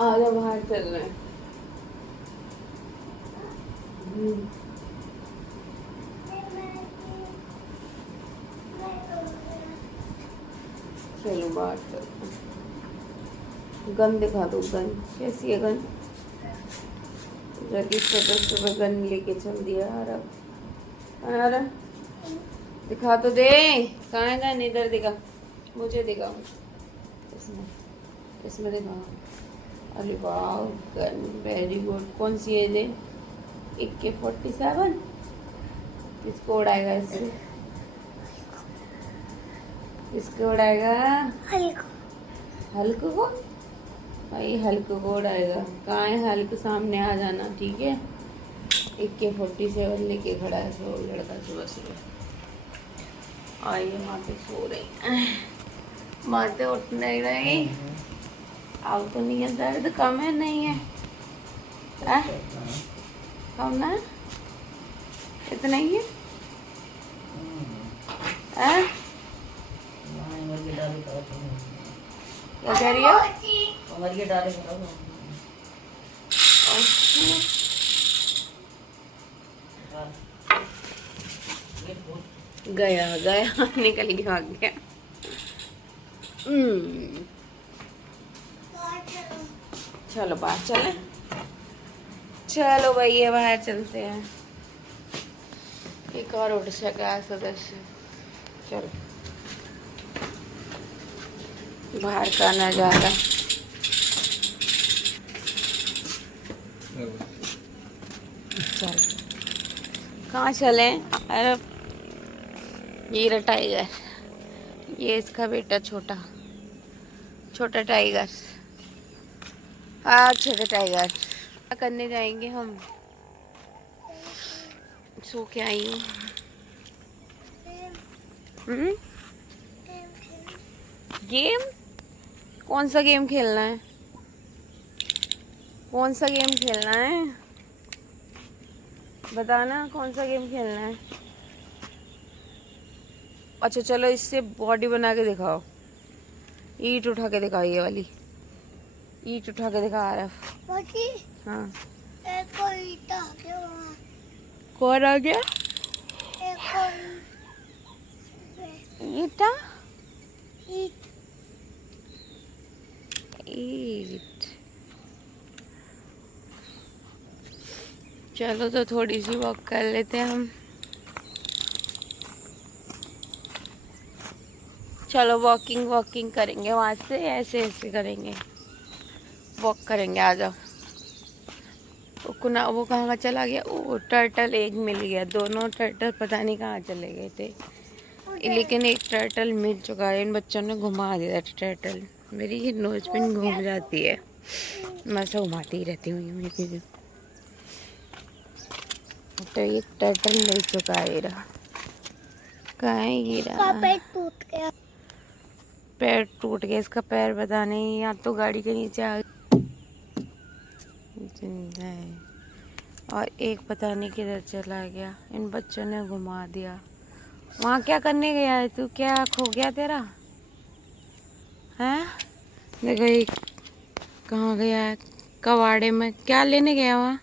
आजा बाहर चल रहे हैं। चलो बाहर चलते हैं। गन दिखा दो, गन कैसी है गन? जैकी स्टेटस पे गन लेके चल दिया यार। अब यार दिखा तो दे, कहाँ है गन? इधर दिखा, मुझे दिखा। इसमें इसमें दिखा। अरे वाह, गन वेरी गुड। कौन सी है ये? AK-47। किसको उड़ाएगा इससे? किसको उड़ाएगा? हल्क को। भाई हल्क को उड़ाएगा। कहाँ है हल्क? सामने आ जाना, ठीक है। AK-47 लेके खड़ा है सो लड़का सुबह सुबह। आइए, माते सो रही, माते उठ नहीं रही। अब तो नहीं है दर्द? कम है? नहीं है? कम ना? इतना ही है? क्या कह रही हो? गया गया निकल गया, आ गया। चलो बाहर चले। चलो भैया बाहर चलते हैं। एक और उठ सका सदस्य। चलो बाहर का नजारा। चल कहाँ चले? अरे ये रहा टाइगर, ये इसका बेटा छोटा छोटा टाइगर। हाँ छोटा टाइगर। क्या करने जाएंगे हम? सो के आई हूँ। गेम? कौन सा गेम खेलना है? कौन सा गेम खेलना है? बताना कौन सा गेम खेलना है। अच्छा चलो इससे बॉडी बना के दिखाओ। ईंट उठा के दिखाओ, ये वाली ईंट उठा के दिखा रहा। हाँ कौन आ गया? ईटा ईट। चलो तो थोड़ी सी वॉक कर लेते हैं हम। चलो वॉकिंग करेंगे वहां से, ऐसे ऐसे करेंगे, वॉक करेंगे। आ जाओ। वो कहाँ का चला गया? वो टर्टल एक मिल गया। दोनों टर्टल पता नहीं कहाँ चले गए थे, लेकिन एक टर्टल मिल चुका है। इन बच्चों ने घुमा दिया टर्टल। मेरी ये नोज पिन घूम जाती है, मैं से घुमाती ही रहती हूँ। तो एक टर्टल मिल चुका है। कहाँ है गिरा? पैर टूट गया इसका। पैर पता नहीं, या तो गाड़ी के नीचे आ जिंदा है, और एक पता नहीं किधर चला गया। इन बच्चों ने घुमा दिया। वहाँ क्या करने गया है तू? क्या खो गया तेरा? हैं? देखो ये कहाँ गया है? कबाड़े में क्या लेने गया? वहाँ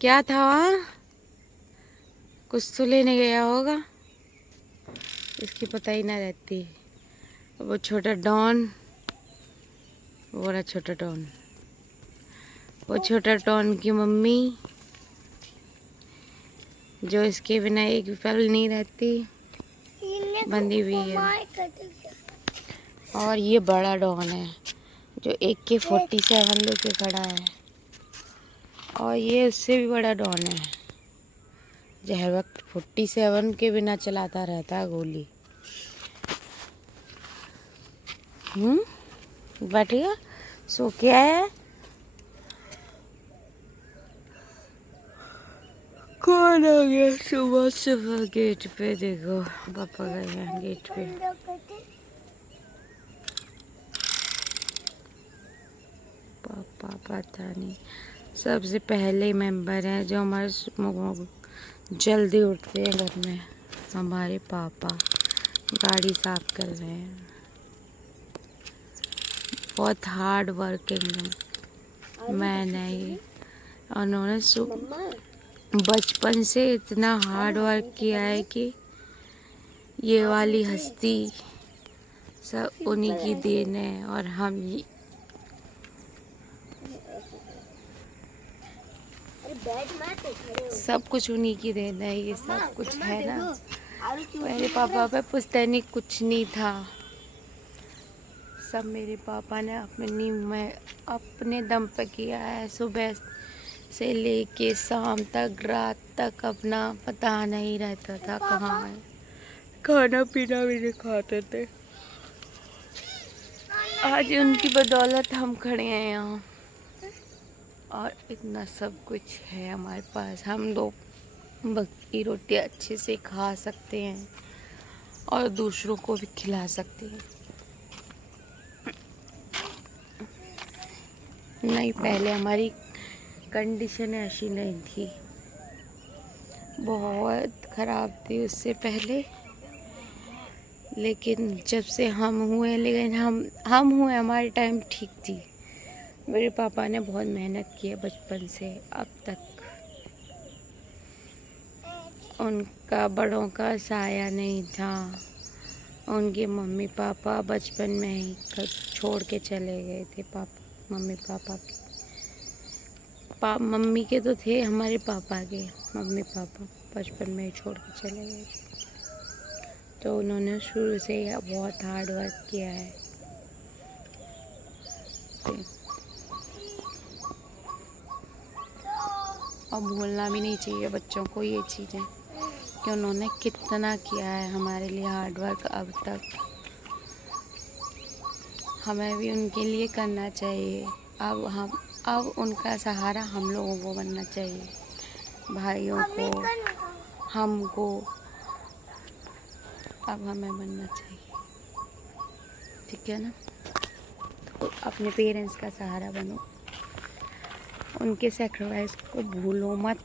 क्या था? वहाँ कुछ तो लेने गया होगा, इसकी पता ही ना रहती। वो छोटा डॉन, वो रहा छोटा डॉन, वो छोटा डॉन की मम्मी, जो इसके बिना एक भी पल नहीं रहती, बंदी हुई है। और ये बड़ा डॉन है जो AK-47 लेके खड़ा है, और ये उससे भी बड़ा डॉन है जो हर वक्त 47 के बिना चलाता रहता है गोली। बैठिएगा। सो क्या है? कौन आ गया सुबह सुबह गेट पे? देखो पापा गए हैं गेट पे। पापा पता नहीं, सबसे पहले मेंबर हैं जो हमारे जल्दी उठते हैं घर में। हमारे पापा गाड़ी साफ कर रहे हैं। बहुत हार्ड वर्किंग है, मैं नहीं। उन्होंने बचपन से इतना हार्ड वर्क किया है कि ये वाली हस्ती सब उन्हीं की देन है। और हम सब कुछ उन्हीं की देन है, ये सब कुछ है ना। मेरे पापा पे पुश्तैनी कुछ नहीं था, सब मेरे पापा ने अपने दम पे किया है। सुबह से लेके शाम तक, रात तक अपना पता नहीं रहता था कहाँ है, खाना पीना भी नहीं खाते थे। आज उनकी बदौलत हम खड़े हैं यहाँ और इतना सब कुछ है हमारे पास। हम लोग मक्की की रोटी अच्छे से खा सकते हैं और दूसरों को भी खिला सकते हैं। नहीं, पहले हमारी कंडीशन ऐसी नहीं थी, बहुत ख़राब थी उससे पहले। लेकिन जब से हम हुए, हम हुए हमारे टाइम ठीक थी। मेरे पापा ने बहुत मेहनत की है बचपन से अब तक। उनका बड़ों का साया नहीं था। उनके मम्मी पापा बचपन में ही छोड़ के चले गए थे। मम्मी पापा के मम्मी के तो थे, हमारे पापा के मम्मी पापा बचपन में ही छोड़ के चले गए थे। तो उन्होंने शुरू से ही बहुत हार्ड वर्क किया है। और भूलना भी नहीं चाहिए बच्चों को ये चीज़ें कि उन्होंने कितना किया है हमारे लिए हार्ड वर्क अब तक। हमें भी उनके लिए करना चाहिए। अब उनका सहारा हम लोगों को बनना चाहिए, भाइयों को, हमको। अब हमें बनना चाहिए, ठीक है ना। तो अपने पेरेंट्स का सहारा बनो, उनके सेक्रीफाइस को भूलो मत,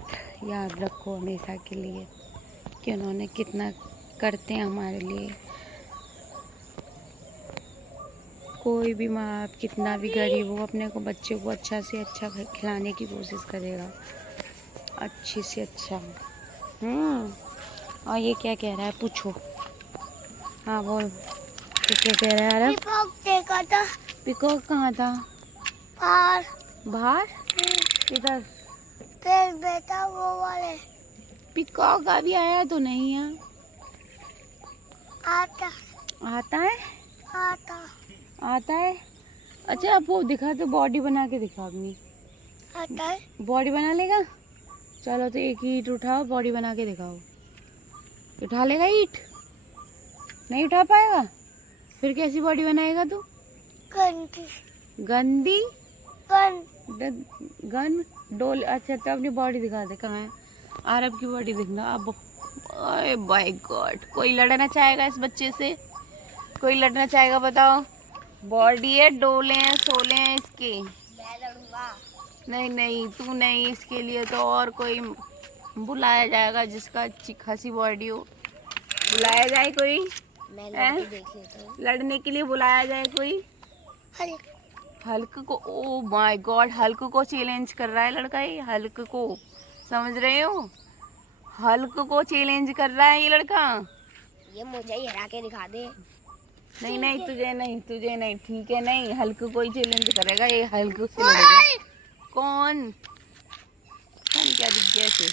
याद रखो हमेशा के लिए कि उन्होंने कितना करते हैं हमारे लिए। कोई भी माँ बाप कितना भी गरीब हो, अपने को बच्चे को अच्छा से अच्छा खिलाने की कोशिश करेगा, अच्छे से अच्छा। और ये क्या कह रहा है, पूछो। हाँ बोल, तो क्या कह रहा है? अरे पिकॉक देखा था। पिकॉक कहाँ था? बाहर। बाहर? इधर फिर बेटा वो वाले पिकॉक अभी आया तो नहीं है। आता है। आता है। अच्छा, आप वो दिखा, तो बॉडी बना के दिखा अपनी। आता है। बॉडी बना लेगा? चलो तो एक ईंट उठाओ, बॉडी बना के दिखाओ। उठा लेगा ईंट? नहीं उठा पाएगा? फिर कैसी बॉडी बनाएगा तू? गंदी गन डोल। अच्छा, तो अपनी बॉडी दिखा दे, कहाँ है? आरब की बॉडी दिखना अब। ओए बाय गॉड, कोई लड़ना चाहेगा इस बच्चे से? कोई लड़ना चाहेगा? बताओ। बॉडी है, डोले हैं, सोले हैं इसके। मैं लड़ूंगा। नहीं, तू नहीं, इसके लिए तो और कोई बुलाया जाएगा जिसका अच्छी खासी बॉडी हो। बुलाया जाए कोई? मैं लड़के देख लेता हूं। लड़ने के लिए बुलाया जाए कोई? हल्क को। ओ माय गॉड, हल्क को चैलेंज कर रहा है लड़का ये। हल्क को, समझ रहे हो? हल्क को चैलेंज कर रहा है ये लड़का। ये मुझे ही हरा के दिखा दे। नहीं, तुझे नहीं, ठीक है। नहीं, हल्क को ही चैलेंज करेगा ये। हल्क से लड़ेगा। कौन क्या दिख गया इसे?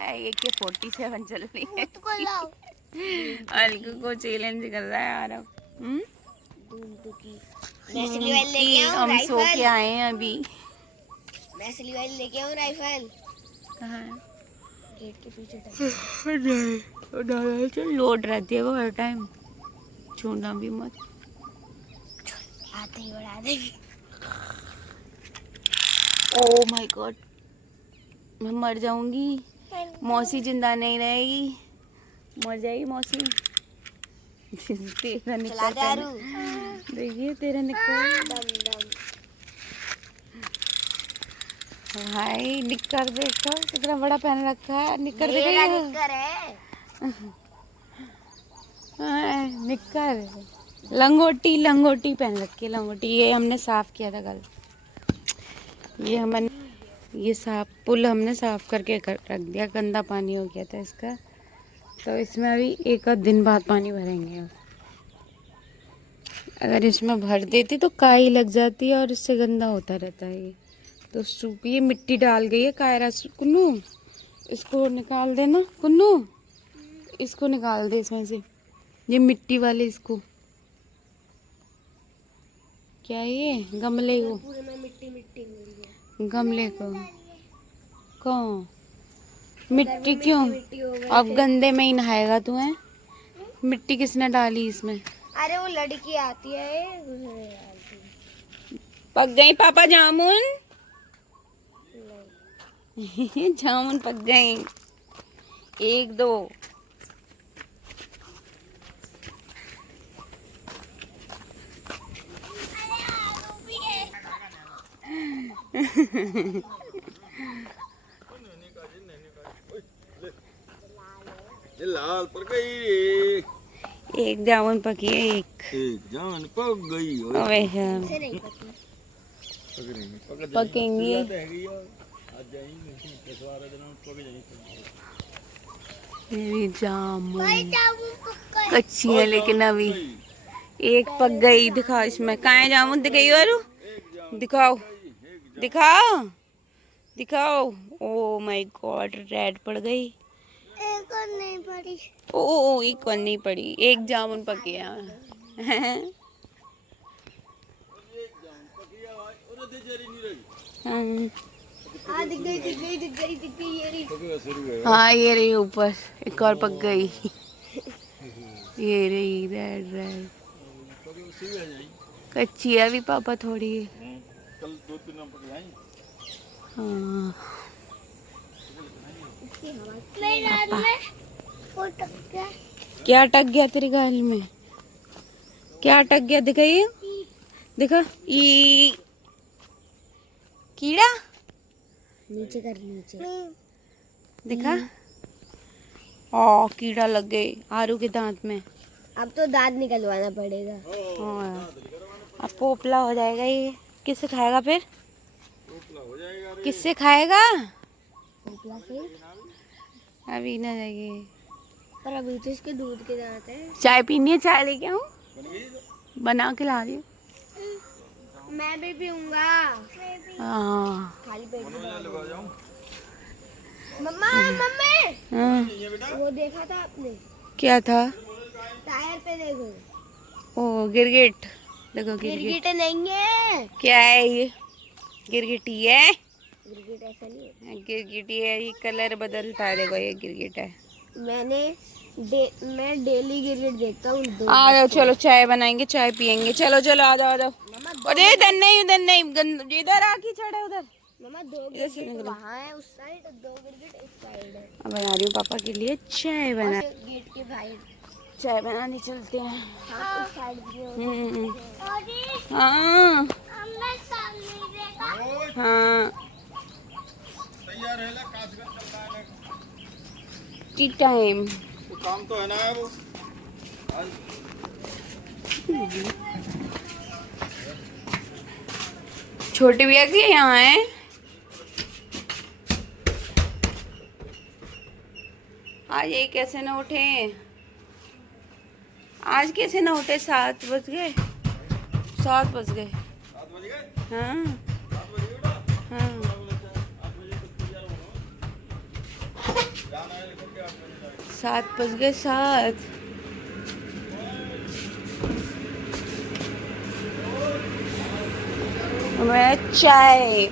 AK-47 चल रही है। हल्क को चैलेंज कर रहा है यार। हम सो के आए हैं अभी। मैं सिल्वर लेके आऊं राइफल। कहाँ है? गेट के पीछे। लोड रहती है वो हर टाइम, छूना भी मत। आते ही बढ़ा देगी। ओह माय गॉड, मैं मर जाऊंगी। मौसी जिंदा नहीं रहेगी, मर जाएगी मौसी। तेरा निकल, देखिए तेरा निकल। भाई निक्कर देखो कितना बड़ा पहन रखा है। निक्कर देखिए, निक्कर। लंगोटी लंगोटी पहन रखी है, लंगोटी। ये हमने साफ किया था कल। ये साफ पुल हमने साफ करके रख दिया, गंदा पानी हो गया था इसका। तो इसमें अभी एक आध दिन बाद पानी भरेंगे। अगर इसमें भर देती तो काई लग जाती है और इससे गंदा होता रहता है ये। तो सूखी ये मिट्टी डाल गई है कायरा। कुन्नू इसको निकाल देना, कुन्नू इसको निकाल दे इसमें से, ये मिट्टी वाले इसको। क्या ये गमले को, मिट्टी गमले को कौन मिट्टी क्यों? अब गंदे में ही नहाएगा तू है? मिट्टी किसने डाली इसमें? अरे वो लड़की आती है। पक गई पापा जामुन? जामुन पक गई। 1 2 लाल पक गई। एक जामुन पकी है, एक जामुन पक गई। अबे पकेंगी। मेरी जामुन कच्ची है लेकिन अभी एक पक गई। दिखाओ इसमें कहाँ है जामुन, दिखाई और दिखाओ दिखाओ दिखाओ। ओ माय गॉड, रेड पड़ गई। एक और नहीं पड़ी। ओ एक और नहीं पड़ी, एक जामुन पकी है। दिख गई दिख गई दिख गई दिख गई ये रही। हाँ ये रही ऊपर, एक और पक गई। ये रही रेड रेड, कच्ची है अभी पापा थोड़ी। कल 2-3 दिन पक जाएंगे। हाँ क्या अटक गया तेरे गाल में? क्या अटक गया? दिखाइए, देखा ई कीड़ा नीचे कर, नीचे दिखा। ओ कीड़ा लग गए आरू के दांत में। अब तो दांत निकलवाना पड़ेगा। हाँ अब पोपला हो जाएगा ये। किससे खाएगा फिर? किससे खाएगा? पोपला से। अभी ना जाएगी। पर अभी तो इसके दूध के दांत है। चाय पीनी है? चाय लेके आऊं? बना के ला रही हूँ। मैं भी पीऊंगा। हाँ खाली पेट में। मम्मा मम्मी, हाँ। वो देखा था आपने? क्या था? टायर पे देखो। ओ गिरगिट, देखो गिरगिट। गिरगिट नहीं है। क्या है ये? गिरगिटी है? गिरगिट ऐसा नहीं है। गिरगिटी है, ये कलर बदलता है। देखो ये गिरगिट है। मैं डेली गिरगिट देखता हूँ। आ जाओ चलो चाय बनाएंगे, चाय पियेंगे। चलो चलो आ जाओ आ जाओ। अरे इधर नहीं इधर आके चढ़े उधर। मम्मा 2 गिरगिट वहाँ है उस साइड, 2 गिरगिट इस साइड है। अब बना रही हूँ पापा के लिए चाय। बना गेट के बाहर चाय बनाने चलते हैं। हाँ, उस साइड भी है। हाँ हाँ तैयार है, काश कर चल रहा है। T time. तो काम तो है ना वो। छोटे भैया के यहाँ है। आज ये कैसे न उठे? आज कैसे न उठे? 7 बज गए। 7 बज गए। 7 बज गए। हाँ 7 बज गए बेटा। हाँ 8 बजे तक तैयार होना। जाना है लेकिन के 8 बजे जाएगा। 7 बज गए। 7 मैं चाय।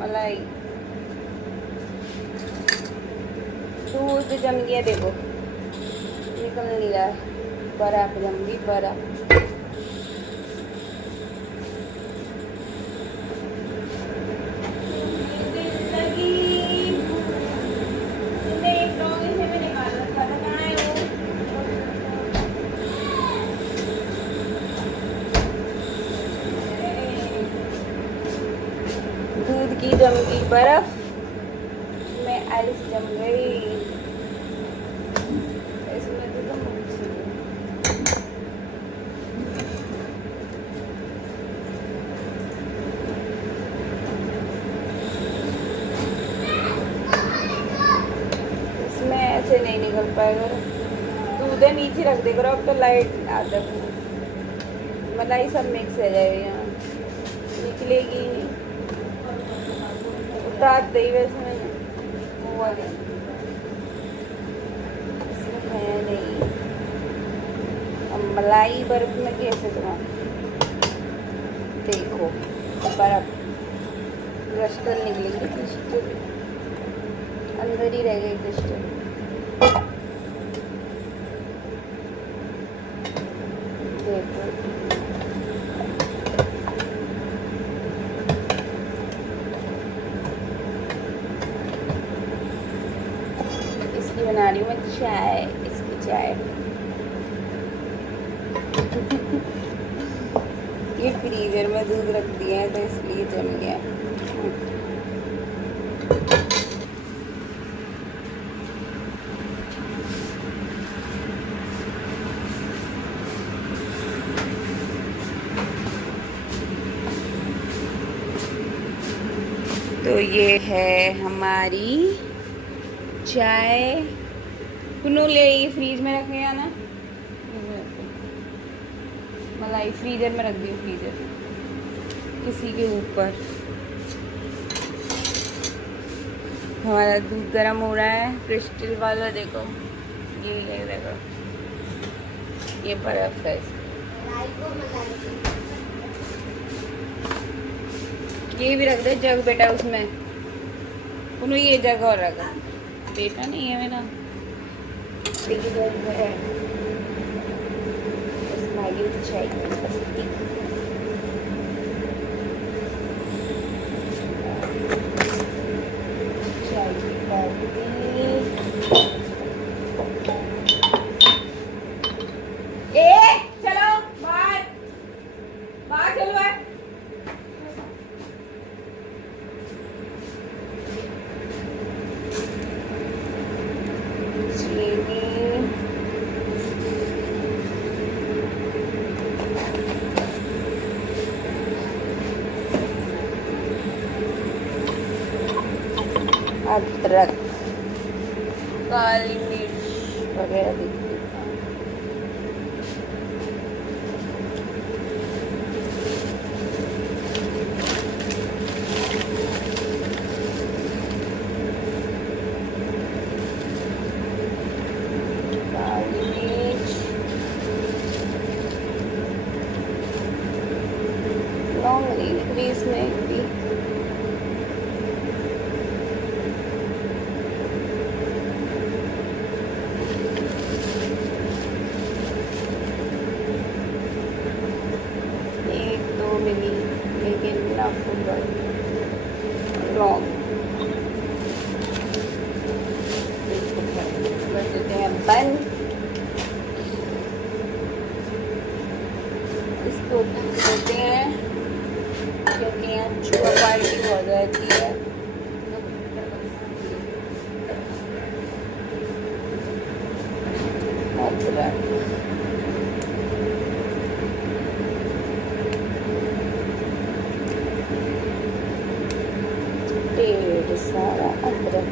मलाई दूध जम गया, देखो निकल नहीं रहा है, बर्फ जम गई, बर्फ। दूध की जम गई बर्फ में आइस जम गई, इसमें तो जम गई। इसमें ऐसे नहीं निकल पाएगा, दूध है नीचे रख दे करो, अब तो लाइट आ जाए, मलाई सब मिक्स हो जाएगी, यहाँ निकलेगी नहीं, उतार दे वैसे मैंने वो वाले, इसमें है नहीं। अब मलाई बर्फ में कैसे तुम्हारा, देखो बर्फ क्रिस्टल निकलेंगे, क्रिस्टल अंदर ही रह गई क्रिस्टल। देखो इसकी बना रही हूँ मैं चाय, इसकी चाय। ये फ्रीजर में दूध रख दिया है तो इसलिए जम गया। तो ये है हमारी चाय। कुनू ले ये फ्रीज में रखे या ना, मलाई फ्रीजर में रख दी, फ्रीजर किसी के ऊपर। हमारा दूध गर्म हो रहा है, क्रिस्टल वाला देखो, ये देखो, ये बर्फ है। ये भी रख दे जग बेटा उसमें, कुनू ये जग और रखा, बेटा नहीं है मेरा, इधर है इस्माइल चाय की पत्ती। चाय की पत्ती चलो बाहर, बाहर चलो बाहर। अदरक, काली मिर्च वगैरह देखिए। काली मिर्च, लौंग नहीं दिख रही इसमें भी। लेकिन लौंग कर देते हैं बंद, इसको देते हैं क्योंकि यहाँ चूहा पार्टी हो जाती है। ढेर सारा अदरक,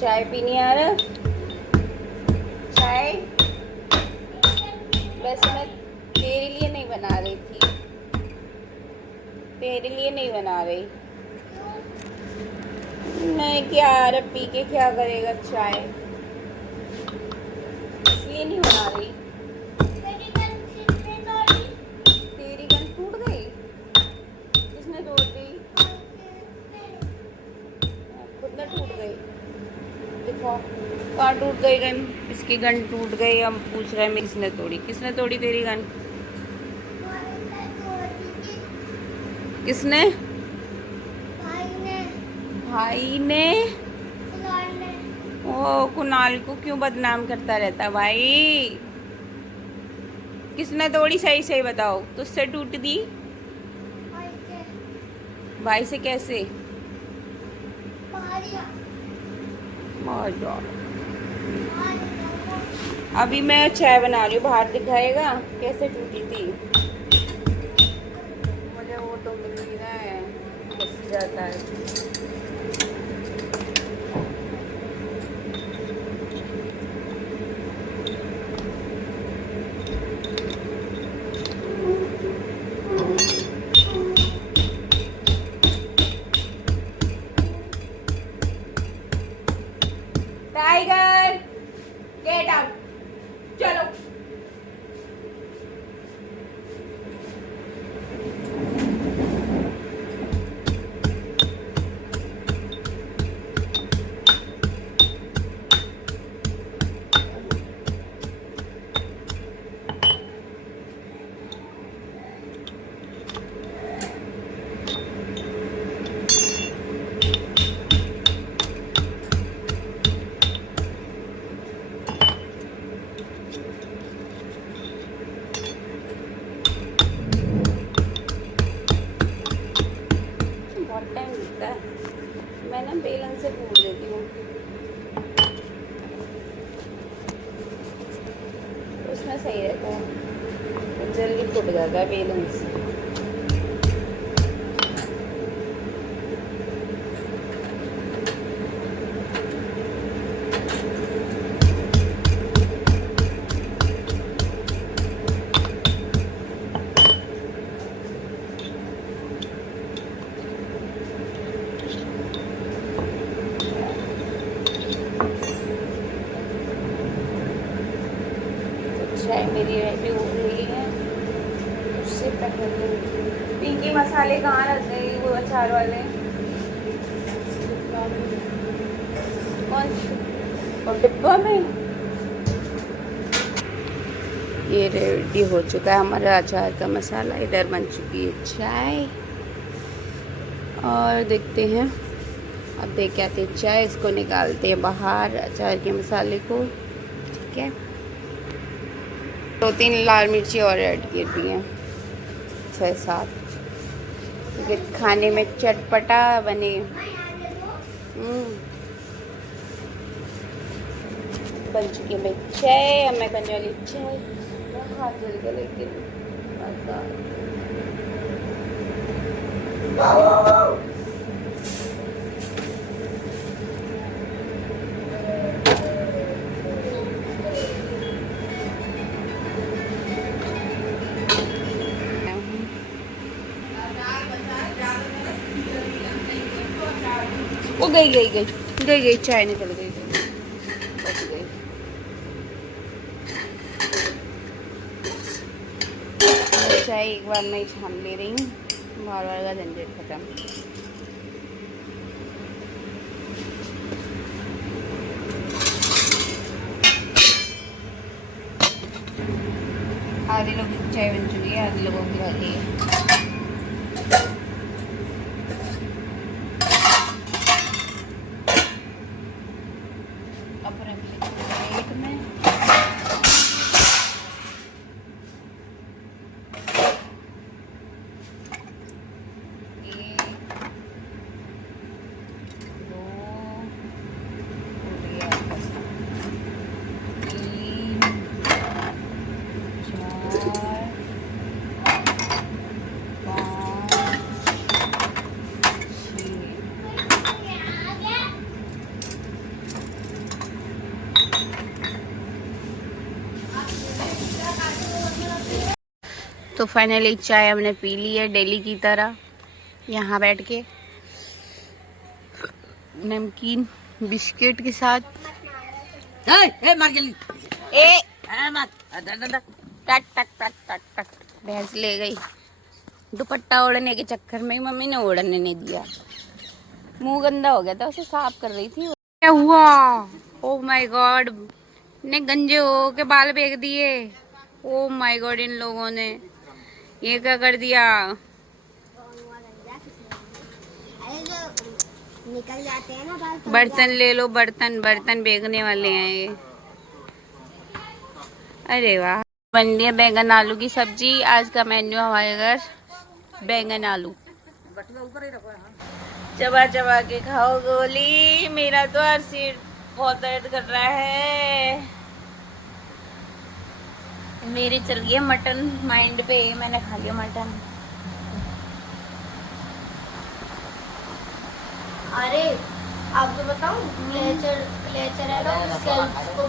चाय पीनी आ रहा, चाय वैसे मैं तेरे लिए नहीं बना रही थी, तेरे लिए नहीं बना रही, नहीं क्या यार, अब पी के क्या करेगा चाय, इसलिए नहीं बना रही। तेरी गन टूट गई? किसने तोड़ दी? खुद ना टूट गई? देखो कहाँ टूट गई गन, इसकी गन टूट गई। हम पूछ रहे हैं मैं किसने तोड़ी, किसने तोड़ी तेरी गन? किसने? भाई ने। ओ कुणाल को क्यों बदनाम करता रहता भाई? किसने तोड़ी, सही सही बताओ। तुझसे टूट दी? भाई से कैसे? अभी मैं चाय बना रही हूँ, बाहर दिखाएगा कैसे टूटी थी। मुझे वो तो मिल नहीं रहा है, बस जाता है। टाइगर गेट आउट, चलो। मैं ना बेलन से कूट देती हूँ, उसमें सही रहता है, जल्दी फूट जाता है बेलन से। चाय मेरी रेडी हो गई है। उससे पहले पिंकी मसाले कहाँ रख गई, वो अचार वाले? कौन और डिब्बा में? ये रेडी हो चुका है हमारा अचार का मसाला। इधर बन चुकी है चाय और देखते हैं अब देख के आते हैं चाय। इसको निकालते हैं बाहर, अचार के मसाले को। ठीक है, 2-3 लाल मिर्ची और ऐड कर दी हैं, 6-7, क्योंकि खाने में चटपटा बने। बन चुकी है चाय। अब मैं करने वाली चाय, हाथ जल गया लेकिन वो गई चाय निकल गई, बच गई। चाय एक बार मैं छान ले रही हूँ, बार बार का झंझट खत्म। आधे लोगों की चाय बन चुकी है, आधे लोगों की बाकी है। तो फाइनली चाय हमने पी ली है डेली की तरह यहाँ बैठ के। नमकीन बिस्किट के साथ। मार जल्दी। मत टक टक टक टक टक। भैंस ले गई। दुपट्टा ओढ़ने के चक्कर में मम्मी ने ओढ़ने नहीं दिया। मुंह गंदा हो गया था, उसे साफ कर रही थी। क्या हुआ? ओ माय गॉड, ने गंजे हो के बाल फेंक दिए। ओ माय गॉड, इन लोगों ने ये क्या कर दिया? निकल जाते हैं ना बाल। बर्तन ले लो, बर्तन बर्तन बेचने वाले हैं ये। अरे वाह, बन रही है बैंगन आलू की सब्जी। आज का मेन्यू हमारे घर बैंगन आलू। चबा चबा के खाओ गोली। मेरा तो हर सिर बहुत दर्द कर रहा है। मेरे चल गया मटन माइंड पे, मैंने खा लिया मटन। अरे आपको बताऊं, क्लेचर है ना, उसके को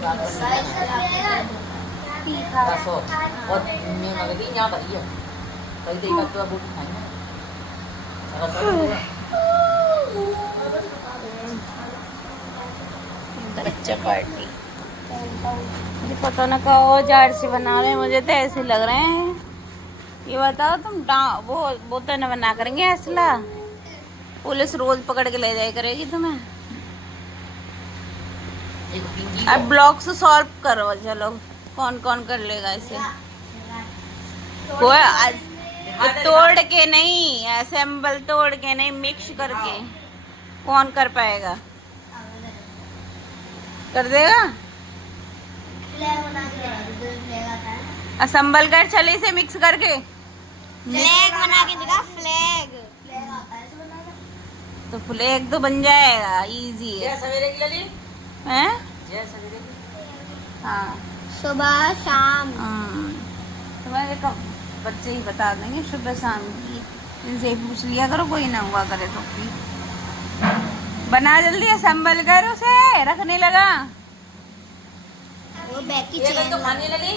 बच्चा पार्टी। मुझे पता ना कहो जार से बना रहे हैं, मुझे तो ऐसे लग रहे हैं। ये बताओ तुम वो तो न बना करेंगे असला? पुलिस रोज पकड़ के ले जाए करेगी तुम्हें। अब ब्लॉक से सॉल्व करो, चलो कौन कौन कर लेगा इसे? तोड़ के नहीं, असेंबल तोड़ के नहीं, मिक्स करके कौन कर पाएगा? कर देगा? असेंबल कर, चले से मिक्स करके फ्लैग बना के दिखा। फ्लैग तो फ्लैग तो बन जाएगा, इजी है। सवेरे की लली हैं? सवेरे की। हाँ, सुबह शाम। तुम्हारे तो बच्चे ही बता देंगे सुबह शाम की। इनसे पूछ लिया करो, कोई ना हुआ करे तो। बना जल्दी, असेंबल कर उसे, रखने लगा। वो बैग की ये चेन तो खानी लली,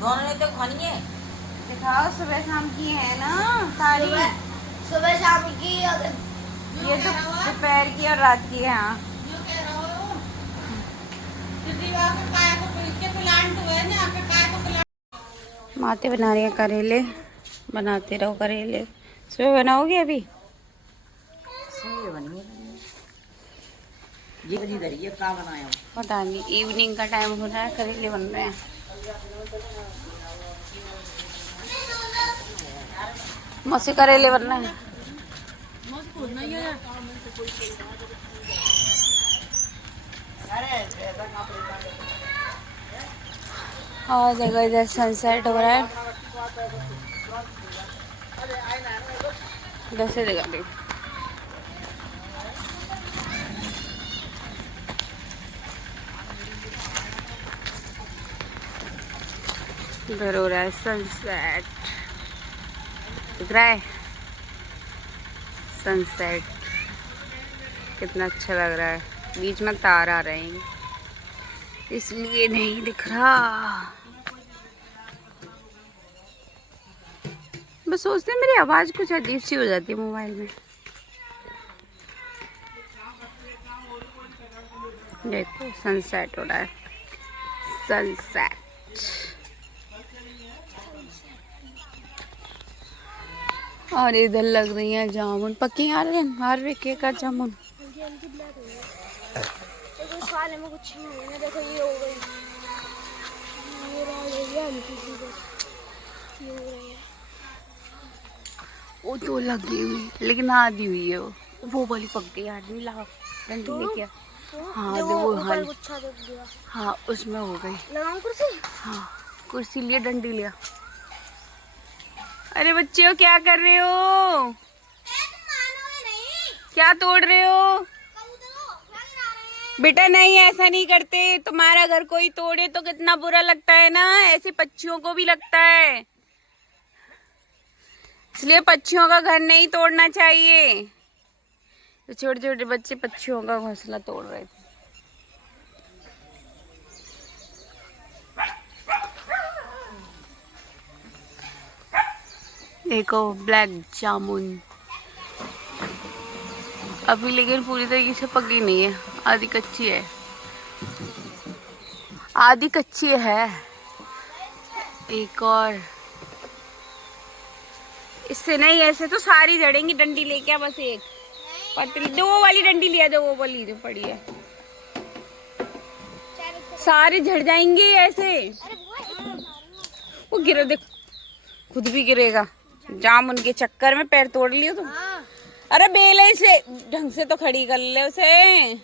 दोनों ने तो खानी है। दिखाओ, सुबह शाम की है ना सारी। सुबह शाम की। ये तो दोपहर की और रात की है। हाँ, माते बना रही है करेले। बनाते रहो करेले। सुबह बनाओगे अभी? क्या बनाया? पता नहीं, इवनिंग का टाइम हो रहा है, करेले बन रहे हैं। मौसी करेले बन रहे हैं। और देखो इधर सनसेट हो रहा है। इधर से देखा देखो, इधर हो रहा है सनसेट। दिख रहा है सनसेट, कितना अच्छा लग रहा है। बीच में तार आ रहे हैं इसलिए नहीं दिख रहा। बस सोचते हैं मेरी आवाज़ कुछ अजीब सी हो जाती है मोबाइल में। देखो सनसेट हो रहा है, सनसेट। और इधर लग रही है जामुन पक्की। आ रहे हैं हार वे के का जामुन। खाने में कुछ नहीं है। देखो ये हो गई, वो तो लगी हुई, लेकिन आधी हुई है वो वाली पक गई। यार नहीं लाओ डंडी लेके। हाँ देखो, हाँ हाँ उसमें हो गई। लगाऊं कुर्सी? हाँ कुर्सी लिया, डंडी लिया। अरे बच्चे क्या कर रहे हो? क्या तोड़ रहे हो? बेटा नहीं, ऐसा नहीं करते। तुम्हारा घर कोई तोड़े तो कितना बुरा लगता है ना, ऐसे पक्षियों को भी लगता है। इसलिए पक्षियों का घर नहीं तोड़ना चाहिए। तो छोटे छोटे बच्चे पक्षियों का घोंसला तोड़ रहे थे। देखो ब्लैक जामुन। अभी लेकिन पूरी तरीके से पकी नहीं है, आधी कच्ची है, आधी कच्ची है। एक और इससे नहीं, ऐसे तो सारी झड़ेंगी। डंडी लेके आ बस, एक पतली, दो वो वाली डंडी लिया, दो वो वाली जो पड़ी है, सारी झड़ जाएंगी ऐसे। वो गिरे, देख खुद भी गिरेगा। जामुन के चक्कर में पैर तोड़ लियो तुम। अरे बेले से ढंग से तो खड़ी कर ले उसे।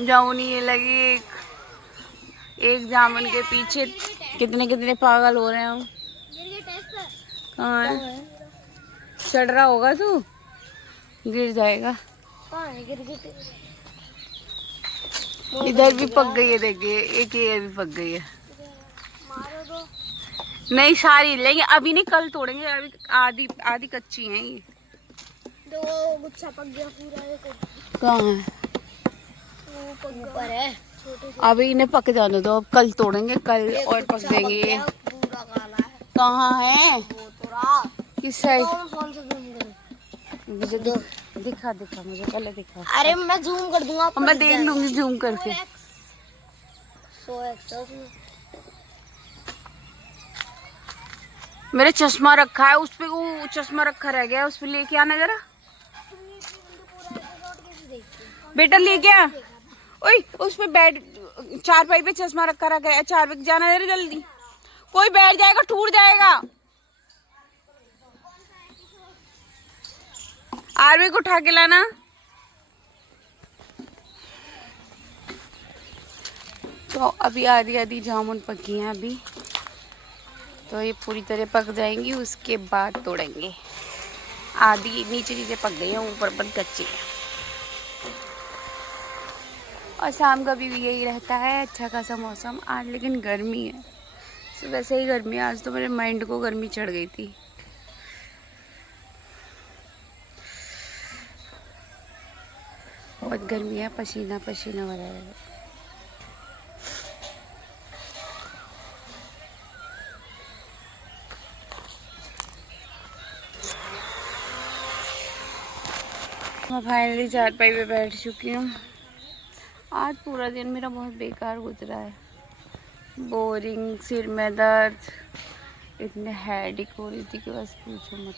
जामुन ये लगी एक जामुन के पीछे कितने कितने पागल हो रहे हैं हम। कहाँ है? चढ़ रहा होगा तू, गिर जाएगा। इधर भी पक गई है, देखिए एक ये भी पक गई है। नहीं सारी लेंगे अभी नहीं, कल तोड़ेंगे। अभी आधी आधी कच्ची हैं ये। दो गुच्छा पक गया पूरा। कहाँ है? ऊपर है। अभी इन्हें पक जाने दो, अब कल तोड़ेंगे, कल और पक जाएंगे। कहाँ है? किस साइड? मुझे दिखा मुझे पहले दिखा। अरे मैं जूम कर दूंगा, मैं देख लूंगी जूम करके। मेरे चश्मा रखा है उस पे, वो चश्मा रखा रह गया उस पे, लेके आना जरा बेटा, लेके आ। ओए उस पे बैठ, चारपाई पे चश्मा रखा है, चार पे जाना जरा जल्दी, कोई बैठ जाएगा टूट जाएगा। आरवी को उठा के लाना। तो अभी आधी आधी जामुन पकी हैं अभी, तो ये पूरी तरह पक जाएंगी, उसके बाद तोड़ेंगे। आधी नीचे नीचे पक गई हैं, ऊपर पर कच्ची है। और शाम का भी यही रहता है, अच्छा खासा मौसम। आज लेकिन गर्मी है, सुबह से ही गर्मी है। आज तो मेरे माइंड को गर्मी चढ़ गई थी। बहुत गर्मी है, पसीना पसीना हो रहा है। मैं फाइनली चारपाई पे बैठ चुकी हूँ। आज पूरा दिन मेरा बहुत बेकार गुजरा है, बोरिंग, सिर में दर्द, इतने हेडेक हो रही थी कि बस पूछो मत।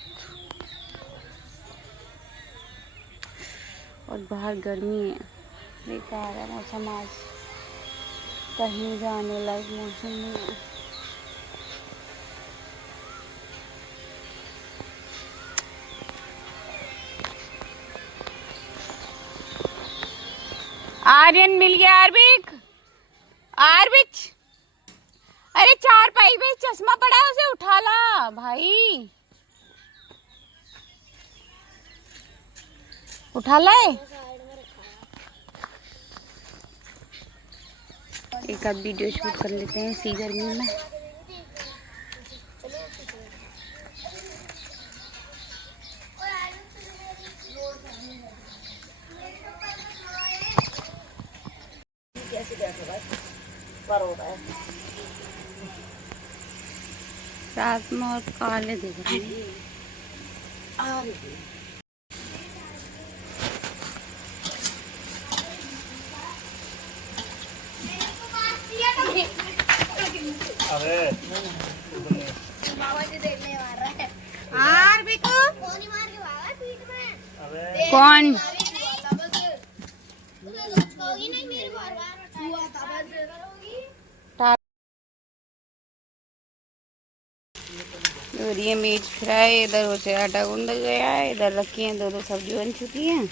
और बाहर गर्मी है, बेकार है मौसम। आज कहीं जाने लायक मौसम नहीं है। आर्यन मिल गया। आरबिक अरे चारपाई पे चश्मा पड़ा है, उसे उठा ला भाई, उठा लाए। एक आध वीडियो शूट कर लेते हैं इसी गर्मी में। रात में और काले दिख रहे हैं। अरे बाबा जी देखने मार रहा है। कौन ही मार के भागा पीठ में? कौन? नहीं मेरे बार हुआ था और ये मिर्च फ्राई, इधर हो से आटा गूंदा गया है, इधर रखी हैं दो सब्जी बन चुकी हैं।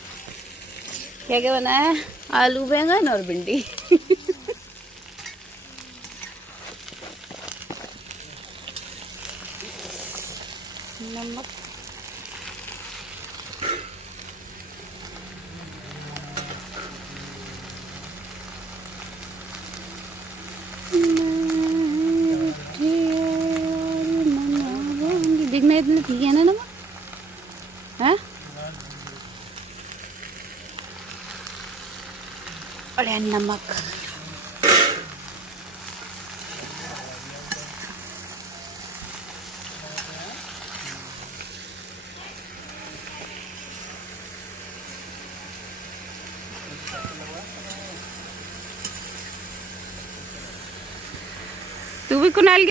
क्या क्या बनाया है? आलू बैंगन और भिंडी। नमक, दिखना इतना ठीक है ना नमक है? अरे नमक तू भी कुनाल